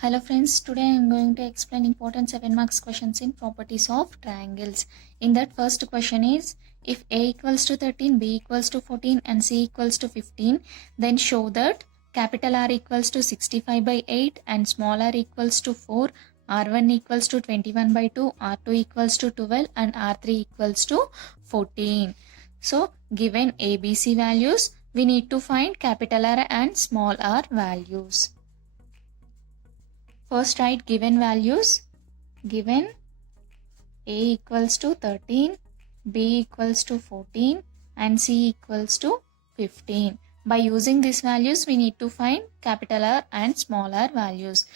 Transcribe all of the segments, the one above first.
Hello friends, today I am going to explain important 7 marks questions in properties of triangles. In that, first question is, if A equals to 13, B equals to 14 and C equals to 15, then show that capital R equals to 65 by 8 and small r equals to 4, R1 equals to 21 by 2, R2 equals to 12 and R3 equals to 14. So, given ABC values, we need to find capital R and small r values. First write given values. Given A equals to 13, B equals to 14 and C equals to 15. By using these values, we need to find capital R and small r values.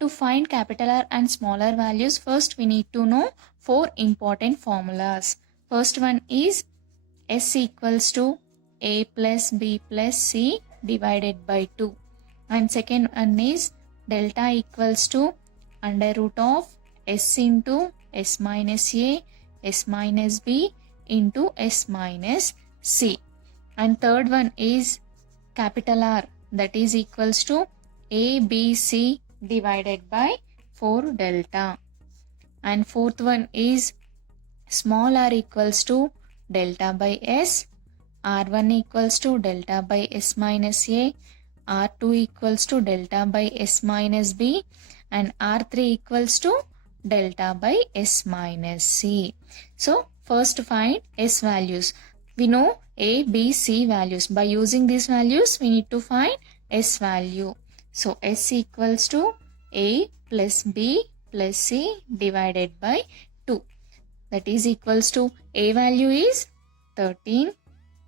To find capital R and small r values, first we need to know 4 important formulas. First one is S equals to A plus B plus C divided by 2. And second one is delta equals to under root of S into S minus A, S minus B into S minus C. And third one is capital R, that is equals to A, B, C divided by 4 delta. And fourth one is small r equals to delta by S, R1 equals to delta by S minus A, R2 equals to delta by S minus B and R3 equals to delta by S minus C. So, first find S values. We know A, B, C values. By using these values, we need to find S value. So, S equals to A plus B plus C divided by 2. That is equals to A value is 13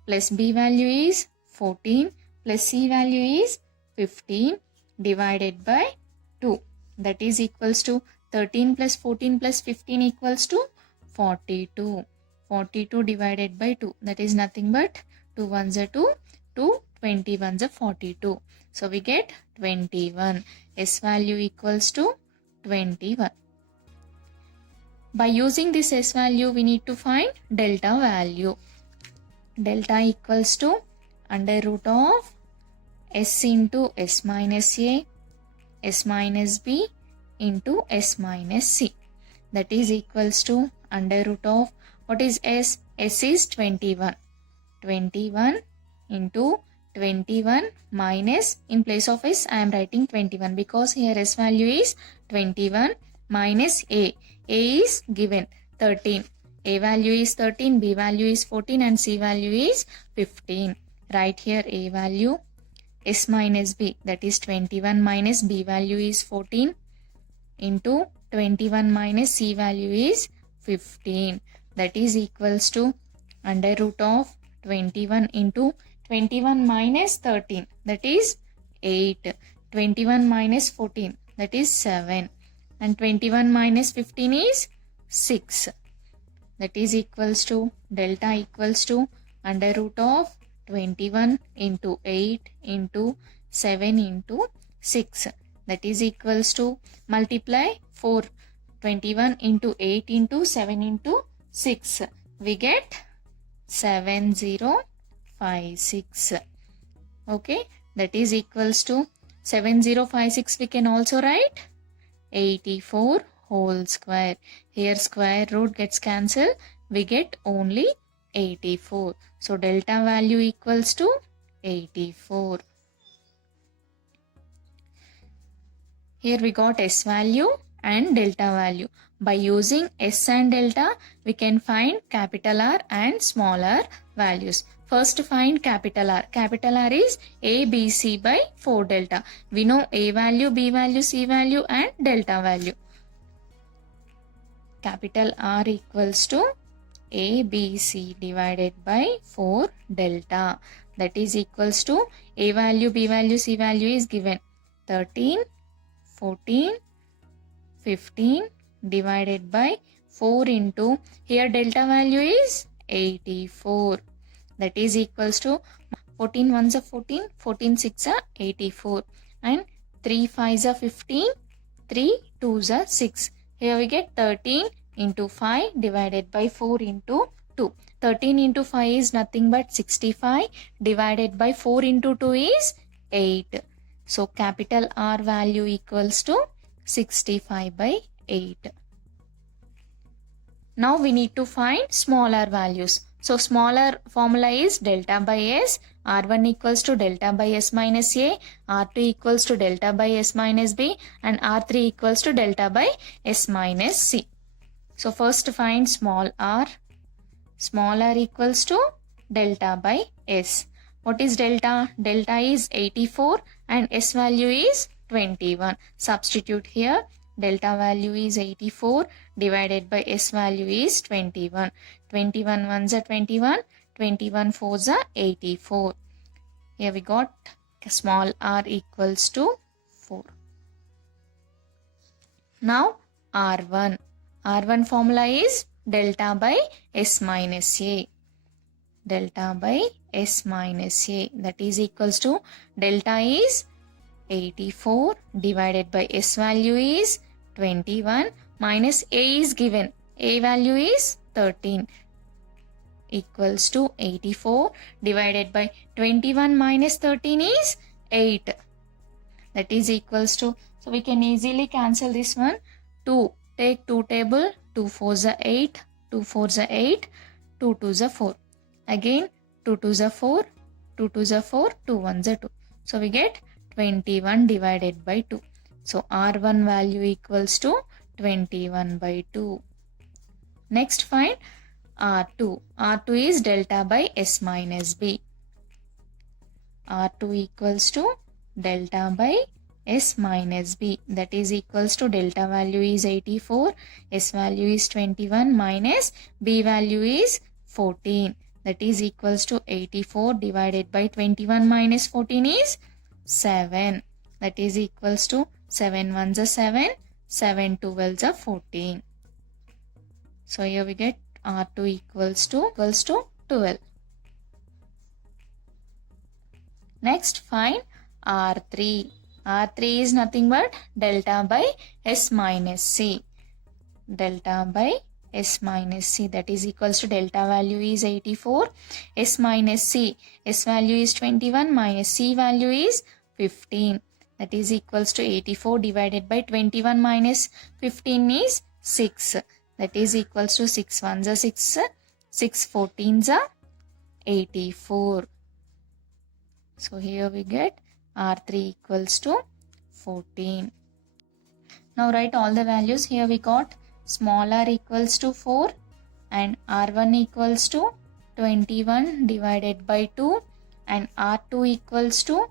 plus B value is 14 plus C value is 15 divided by 2. That is equals to 13 plus 14 plus 15 equals to 42. 42 divided by 2. That is nothing but 2 ones are 2, 2 20 ones are 42. So we get 21. S value equals to 21. By using this S value, we need to find delta value. Delta equals to under root of S into S minus A, S minus B into S minus C. That is equals to under root of, what is S? S is 21. 21 into 21 minus, in place of S I am writing 21 because here S value is 21 minus A. A is given 13. A value is 13, B value is 14 and C value is 15. Write here A value, S minus B, that is 21 minus B value is 14 into 21 minus C value is 15. That is equals to under root of 21 into 21 minus 13, that is 8. 21 minus 14, that is 7. And 21 minus 15 is 6. That is equals to delta equals to under root of 21 into 8 into 7 into 6. That is equals to multiply 4. 21 into 8 into 7 into 6. We get 7056. Okay. That is equals to 7056. We can also write 84 whole square. Here square root gets cancelled. We get only 84. So delta value equals to 84. Here we got S value and delta value. By using S and delta, we can find capital R and small r values. First find capital R. Capital R is A, B, C by 4 delta. We know A value, B value, C value and delta value. Capital R equals to A, B, C divided by 4 delta. That is equals to A value, B value, C value is given 13, 14, 15 divided by 4 into, here delta value is 84. That is equals to 14 ones are 14, 14 6 are 84 and 3 5s are 15, 3 2s are 6. Here we get 13 into 5 divided by 4 into 2. 13 into 5 is nothing but 65 divided by 4 into 2 is 8. So capital R value equals to 65 by 8. Now we need to find smaller values. So smaller formula is delta by S. R1 equals to delta by S minus A. R2 equals to delta by S minus B. And R3 equals to delta by S minus C. So first find small r. Small r equals to delta by S. What is delta? Delta is 84 and S value is 21. Substitute here. Delta value is 84 divided by S value is 21. 21 ones are 21. 21 fours are 84. Here we got small r equals to 4. Now R1. R1 formula is delta by S minus A. Delta by S minus A, that is equals to delta is 84 divided by S value is 21 minus A is given. A value is 13 equals to 84 divided by 21 minus 13 is 8. That is equals to, so we can easily cancel this one. 2, take 2 table, 2 4s are 8, 2 4s are 8, 2 2s are 4. Again 2 2s are 4, 2 2s are 4, 2 1s are 2. So we get 21 divided by 2. So R1 value equals to 21 by 2. Next find R2. R2 is delta by S minus B. R2 equals to delta by S minus B, that is equals to delta value is 84, S value is 21 minus B value is 14. That is equals to 84 divided by 21 minus 14 is 7. That is equals to 7 ones are 7, 7 12s are 14. So here we get R2 equals to 12. Next find R3. R3 is nothing but delta by S minus C. Delta by S minus C, that is equals to delta value is 84, S minus C, S value is 21 minus C value is 15. That is equals to 84 divided by 21 minus 15 is 6. That is equals to 6 ones are 6, 6 14s are 84. So here we get R3 equals to 14. Now write all the values. Here we got small r equals to 4 and R1 equals to 21 divided by 2 and R2 equals to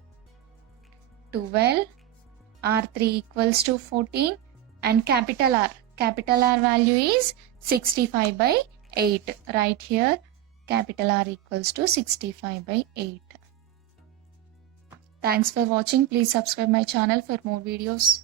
12, R3 equals to 14 and capital R value is 65 by 8. Right here capital R equals to 65 by 8. Thanks for watching. Please subscribe my channel for more videos.